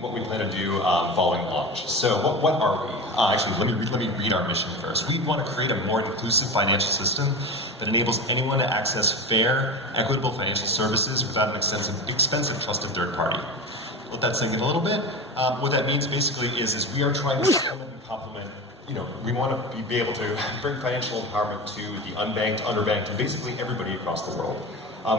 What we plan to do following launch. So what are we? Actually, let me read our mission first. We want to create a more inclusive financial system that enables anyone to access fair, equitable financial services without an expensive trusted third party. Let that sink in a little bit. What that means basically is we are trying to supplement and complement. We want to be able to bring financial empowerment to the unbanked, underbanked, and basically everybody across the world.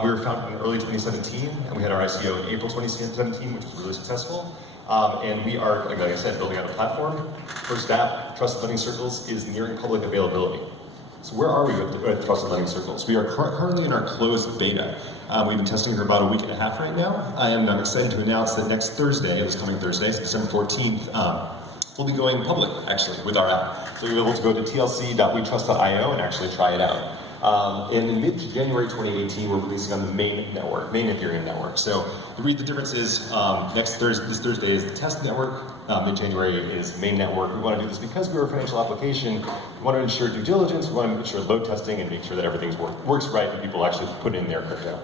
We were founded in early 2017, and we had our ICO in April 2017, which was really successful. And we are, like I said, building out a platform. First app, Trusted Lending Circles, is nearing public availability. So where are we with Trusted Lending Circles? We are currently in our closed beta. We've been testing it for about a week and a half right now. And I'm excited to announce that next Thursday, this coming Thursday, December 14th, we'll be going public, actually, with our app. So you'll be able to go to tlc.wetrst.io and actually try it out. And in mid-January 2018, we're releasing on the main network, main Ethereum network. So the difference is this Thursday is the test network, mid-January is main network. We want to do this because we're a financial application. We want to ensure due diligence, we want to ensure load testing and make sure that everything works right and people actually put in their crypto.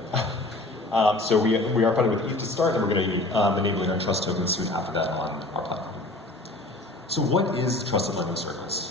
So we are funded with ETH to start, and we're going to be enabling our trust tokens soon after that on our platform. So what is Trusted Lending Circles?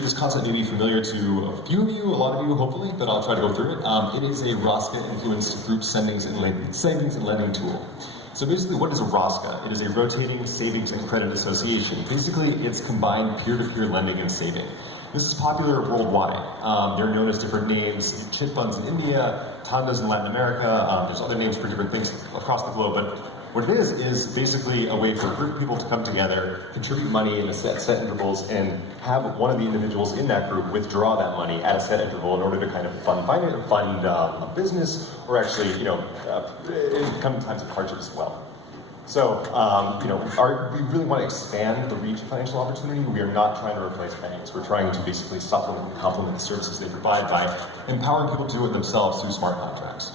This concept may be familiar to a few of you, a lot of you hopefully, but I'll try to go through it. It is a ROSCA-influenced group savings and lending tool. So basically, what is a ROSCA? It is a rotating savings and credit association. Basically, it's combined peer-to-peer lending and saving. This is popular worldwide. They're known as different names, chit funds in India, tandas in Latin America. There's other names for different things across the globe, but what it is basically a way for a group of people to come together, contribute money in a set intervals, and have one of the individuals in that group withdraw that money at a set interval in order to kind of fund a business, or actually, in coming times of hardship as well. So, we really want to expand the reach of financial opportunity. We are not trying to replace banks. We're trying to basically supplement and complement the services they provide by empowering people to do it themselves through smart contracts.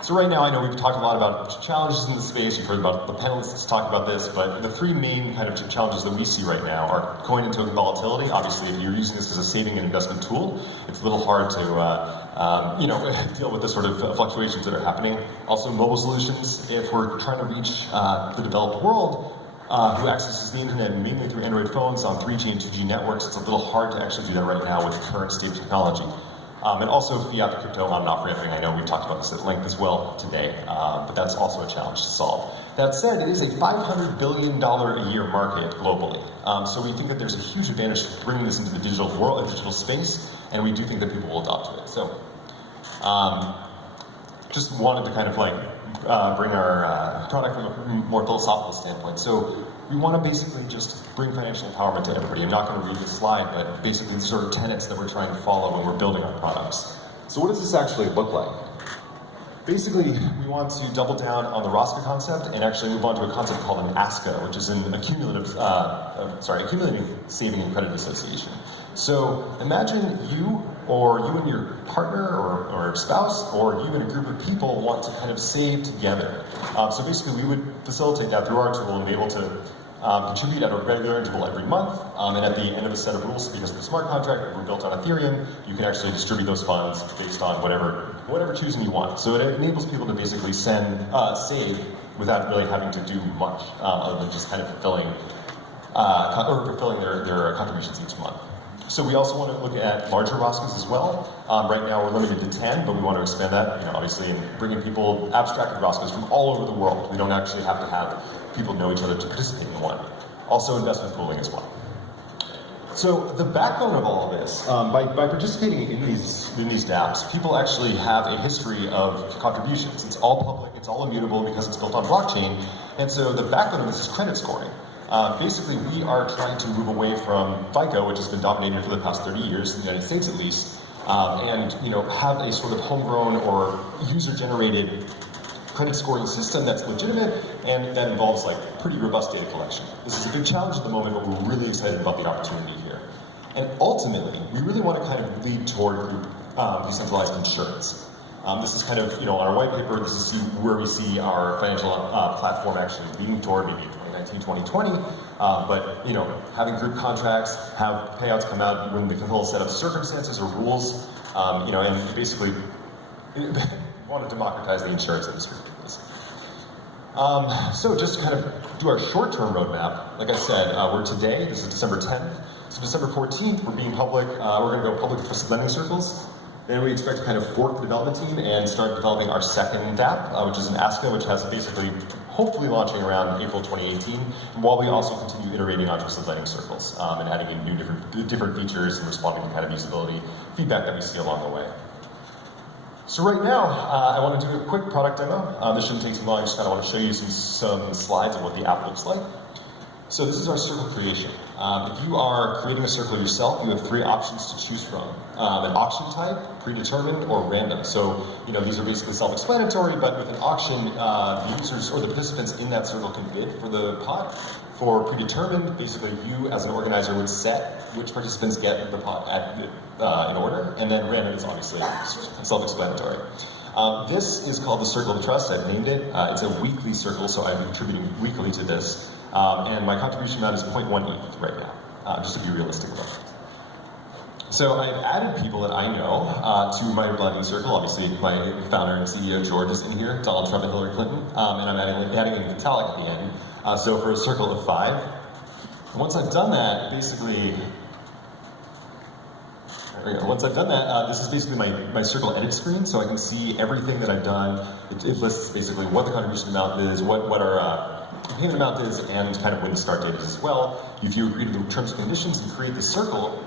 So right now, I know we've talked a lot about challenges in the space. You've heard about the panelists talk about this, but the three main kind of challenges that we see right now are coin and token volatility. Obviously, if you're using this as a saving and investment tool, it's a little hard to deal with the sort of fluctuations that are happening. Also, mobile solutions. If we're trying to reach the developed world, who accesses the internet mainly through Android phones on 3G and 2G networks, it's a little hard to actually do that right now with the current state of technology. And also fiat to crypto on and off ramping. I know we've talked about this at length as well today, but that's also a challenge to solve. That said, it is a $500 billion a year market globally. So we think that there's a huge advantage to bringing this into the digital world, the digital space, and we do think that people will adopt to it. So just wanted to kind of bring our product from a more philosophical standpoint. So we want to basically just bring financial empowerment to everybody. I'm not going to read this slide, but basically the sort of tenets that we're trying to follow when we're building our products. So what does this actually look like? Basically, we want to double down on the ROSCA concept and actually move on to a concept called an ASCA, which is an accumulating saving and credit association. So imagine you and your partner or spouse, or you and a group of people want to kind of save together. So basically, we would facilitate that through our tool and be able to contribute at a regular interval every month, and at the end of a set of rules, because of the smart contract that we're built on Ethereum, you can actually distribute those funds based on whatever choosing you want. So it enables people to basically save without really having to do much, other than just kind of fulfilling their contributions each month. So we also want to look at larger ROSCAs as well. Right now we're limited to 10, but we want to expand that, obviously, and bring in people, abstracted ROSCAs from all over the world. We don't actually have to have people know each other to participate in one. Also investment pooling as well. So the backbone of all of this, by participating in these dApps, people actually have a history of contributions. It's all public, it's all immutable because it's built on blockchain, and so the backbone of this is credit scoring. Basically, we are trying to move away from FICO, which has been dominated for the past 30 years, in the United States at least, and have a sort of homegrown or user-generated credit scoring system that's legitimate and that involves pretty robust data collection. This is a big challenge at the moment, but we're really excited about the opportunity here. And ultimately, we really want to kind of lead toward decentralized insurance. This is kind of, on our white paper, this is where we see our financial platform actually leading toward maybe 2019, 2020. But, having group contracts, have payouts come out when the whole set of circumstances or rules, and basically want to democratize the insurance industry. So just to kind of do our short-term roadmap, like I said, we're today, this is December 10th. So December 14th, we're being public, we're going to go public with Trusted Lending Circles. Then we expect to kind of fork the development team and start developing our second app, which is an ASCA, which has basically, hopefully launching around April 2018, while we also continue iterating on Trusted Lending Circles and adding in new different features and responding to kind of usability feedback that we see along the way. So right now, I want to do a quick product demo. This shouldn't take too long, I just kind of want to show you some slides of what the app looks like. So this is our circle creation. If you are creating a circle yourself, you have three options to choose from. An auction type, predetermined, or random. So, these are basically self-explanatory, but with an auction, the users or the participants in that circle can bid for the pot. For predetermined, basically you as an organizer would set which participants get the pot in order, and then random is obviously self-explanatory. This is called the Circle of Trust. I've named it. It's a weekly circle, so I'm contributing weekly to this. And my contribution amount is 0.1 ETH right now, just to be realistic about it. So I've added people that I know to my blending circle. Obviously, my founder and CEO, George, is in here, Donald Trump and Hillary Clinton, and I'm adding in Vitalik at the end. So for a circle of 5. Once I've done that, basically, this is basically my circle edit screen, so I can see everything that I've done. It lists basically what the contribution amount is, what our payment amount is, and kind of when the start date is as well. If you agree to the terms and conditions and create the circle,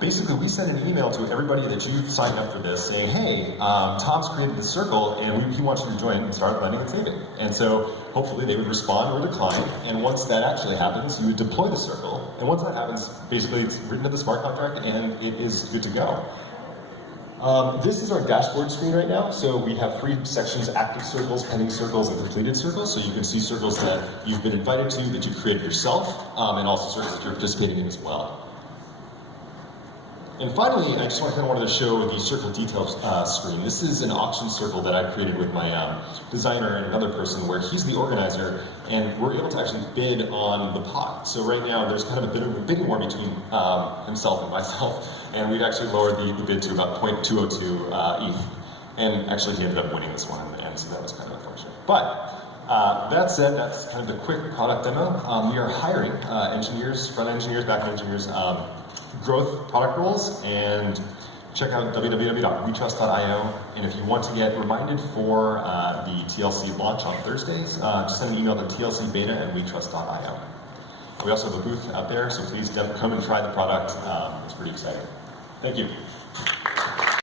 basically we send an email to everybody that you've signed up for this saying, hey, Tom's created this circle and he wants you to join and start lending and saving. And so hopefully they would respond or decline, and once that actually happens, you would deploy the circle. And once that happens, basically it's written to the smart contract and it is good to go. This is our dashboard screen right now. So we have 3 sections: active circles, pending circles, and completed circles. So you can see circles that you've been invited to, that you've created yourself, and also circles that you're participating in as well. And finally, I just wanted to show the circle details screen. This is an auction circle that I created with my designer and another person, where he's the organizer, and we're able to actually bid on the pot. So right now, there's kind of a bit of a bidding war between himself and myself, and we've actually lowered the bid to about 0.202 ETH. And actually, he ended up winning this one in the end, so that was kind of unfortunate. But that said, that's kind of the quick product demo. We are hiring engineers, front engineers, back end engineers, growth product roles, and check out www.wetrst.io. And if you want to get reminded for the TLC launch on Thursdays, just send an email to tlcbeta@wetrst.io. We also have a booth out there, so please come and try the product. It's pretty exciting. Thank you.